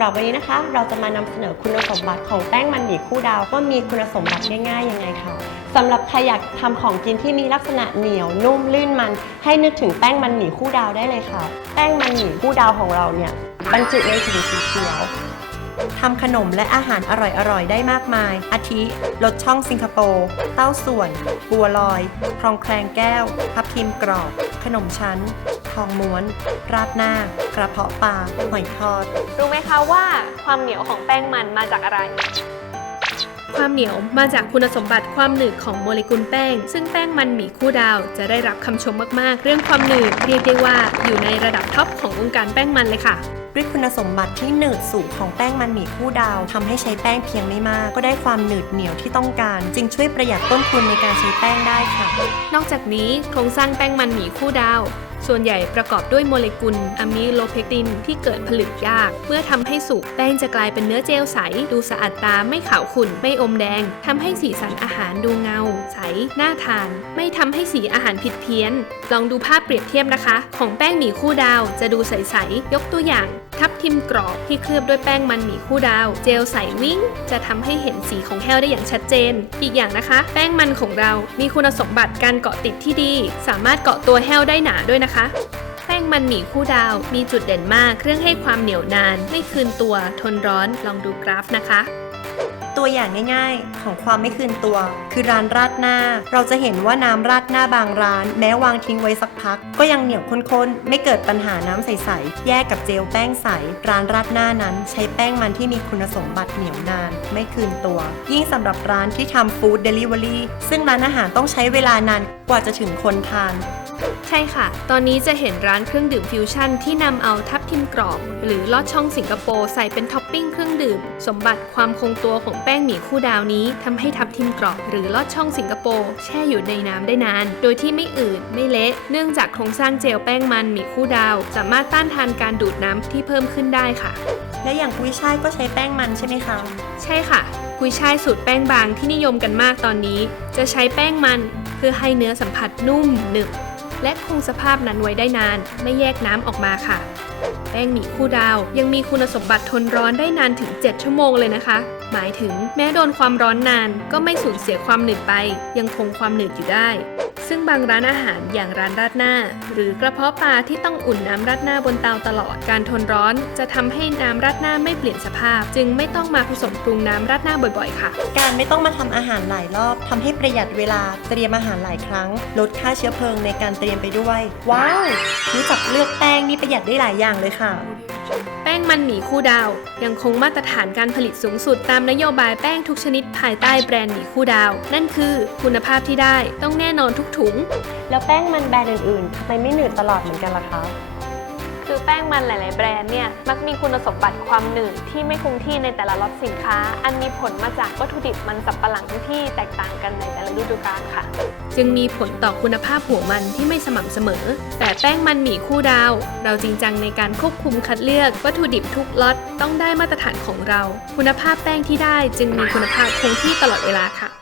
หรับวันนี้นะคะ เราจะมานำเสนอคุณสมบัติของแป้งมันหมี่คู่ดาวว่ามีคุณสมบัติง่ายๆยังไงค่ะสำหรับใครอยากทำของกินที่มีลักษณะเหนียวนุ่มลื่นมัน ให้นึกถึงแป้งมันหมี่คู่ดาวได้เลยค่ะ แป้งมันหมี่คู่ดาวของเราเนี่ยบรรจุในถุงสีเขียว ทำขนมและอาหารอร่อยๆ ได้มากมาย อาทิรสช่องสิงคโปร์ เต้าส่วน บัวลอย ครองแคลงแก้วทับทิมกรอบ ขนมชั้น ทองม้วน ราดหน้า กระเพาะปลา หอยทอด รู้ไหมคะว่าความเหนียวของแป้งมันมาจากอะไร ความเหนียวมาจากคุณสมบัติความหนืดของโมเลกุลแป้ง ซึ่งแป้งมันหมี่คู่ดาวจะได้รับคำชมมากๆ เรื่องความหนืดเรียกได้ว่าอยู่ในระดับท็อปของวงการแป้งมันเลยค่ะ ด้วยคุณสมบัติที่หนืดสูงของแป้งมันหมี่คู่ดาวทำให้ใช้แป้งเพียงไม่มาก ก็ได้ความหนืดเหนียวที่ต้องการ จึงช่วยประหยัดต้นทุนในการใช้แป้งได้ค่ะ นอกจากนี้โครงสร้างแป้งมันหมี่คู่ดาว ส่วนใหญ่ประกอบด้วยโมเลกุลอะมิโลเพกตินที่เกิดผลึกยาก เมื่อทำให้สุกแป้งจะกลายเป็นเนื้อเจลใส ดูสะอาดตาไม่ขาวขุ่นไม่อมแดงทำให้สีสันอาหารดูเงา ใสน่าทาน ไม่ทำให้สีอาหารผิดเพี้ยน ลองดูภาพเปรียบเทียบนะคะ ของแป้งหมี่คู่ดาวจะดูใสๆยกตัวอย่าง ทับทิมกรอบที่เคลือบด้วยแป้งมันหมี่คู่ดาว เจลใสวิ่ง จะทำให้เห็นสีของแห้วได้อย่างชัดเจน อีกอย่างนะคะ แป้งมันของเรามีคุณสมบัติการเกาะติดที่ดี สามารถเกาะตัวแห้วได้หนาด้วยนะคะแป้งมันหมี่คู่ดาว มีจุดเด่นมาก เครื่องให้ความเหนียวนาน ไม่คืนตัว ทนร้อน ลองดูกราฟนะคะ ตัวอย่างง่ายๆ ของความไม่คืนตัว คือร้านราดหน้า เราจะเห็นว่าน้ำราดหน้าบางร้าน แม้วางทิ้งไว้สักพัก ก็ยังเหนียวข้นๆ ไม่เกิดปัญหาน้ำใสๆ แยกกับเจลแป้งใส ร้านราดหน้านั้น ใช้แป้งมันที่มีคุณสมบัติเหนียวนาน ไม่คืนตัว ยิ่งสำหรับร้านที่ทำฟู้ดเดลิเวอรี่ซึ่งร้านอาหารต้องใช้เวลานานกว่าจะถึงคนทานใช่ค่ะ ตอนนี้จะเห็นร้านเครื่องดื่มฟิวชั่นที่นำเอาทับทิมกรอบ หรือลอดช่องสิงคโปร์ใส่เป็นท็อปปิ้งเครื่องดื่ม สมบัติความคงตัวของแป้งหมี่คู่ดาวนี้ทำให้ทับทิมกรอบหรือลอดช่องสิงคโปร์แช่อยู่ในน้ำได้นาน โดยที่ไม่อืดไม่เละเนื่องจากโครงสร้างเจลแป้งมันหมี่คู่ดาว สามารถต้านทานการดูดน้ำที่เพิ่มขึ้นได้ค่ะ และอย่างกุ้ยช่ายก็ใช้แป้งมันใช่ไหมคะ ใช่ค่ะกุยช่ายสูตรแป้งบางที่นิยมกันมากตอนนี้ จะใช้แป้งมันเพื่อให้เนื้อสัมผัสนุ่มหนึบ และคงสภาพนั้นไว้ได้นาน ไม่แยกน้ำออกมาค่ะ แป้งหมี่คู่ดาว ยังมีคุณสมบัติทนร้อนได้นานถึง 7 ชั่วโมงเลยนะคะ หมายถึงแม้โดนความร้อนนาน ก็ไม่สูญเสียความหนืดไป ยังคงความหนืดอยู่ได้ซึ่งบางร้านอาหารอย่างร้านราดหน้า หรือกระเพาะปลาที่ต้องอุ่นน้ำราดหน้าบนเตาตลอดการทนร้อน จะทำให้น้ำราดหน้าไม่เปลี่ยนสภาพ จึงไม่ต้องมาผสมปรุงน้ำราดหน้าบ่อยๆ ค่ะ การไม่ต้องมาทำอาหารหลายรอบทำให้ประหยัดเวลาเตรียมอาหารหลายครั้ง ลดค่าเชื้อเพลิงในการเตรียมมไปด้วย ว้าวรู้จักเลือกแป้งนี่ประหยัดได้หลายอย่างเลยค่ะ แป้งมันหมี่คู่ดาว ยังคงมาตรฐานการผลิตสูงสุดตามนโยบายแป้งทุกชนิดภายใต้แบรนด์หมี่คู่ดาว นั่นคือคุณภาพที่ได้ต้องแน่นอนทุกถุง แล้วแป้งมันแบรนด์อื่นๆทำไมไม่หนืดตลอดเหมือนกันล่ะคะ คือแป้งมันหลาย ๆ แบรนด์เนี่ยมักมีคุณสมบัติความหนืดที่ไม่คงที่ในแต่ละล็อตสินค้า อันมีผลมาจากวัตถุดิบมันสับปะหลังที่แตกต่างกันในแต่ละฤดูกาลค่ะ จึงมีผลต่อคุณภาพหัวมันที่ไม่สม่ำเสมอ แต่แป้งมันหมี่คู่ดาว เราจริงจังในการควบคุมคัดเลือกวัตถุดิบทุกล็อตต้องได้มาตรฐานของเรา คุณภาพแป้งที่ได้จึงมีคุณภาพคงที่ตลอดเวลาค่ะ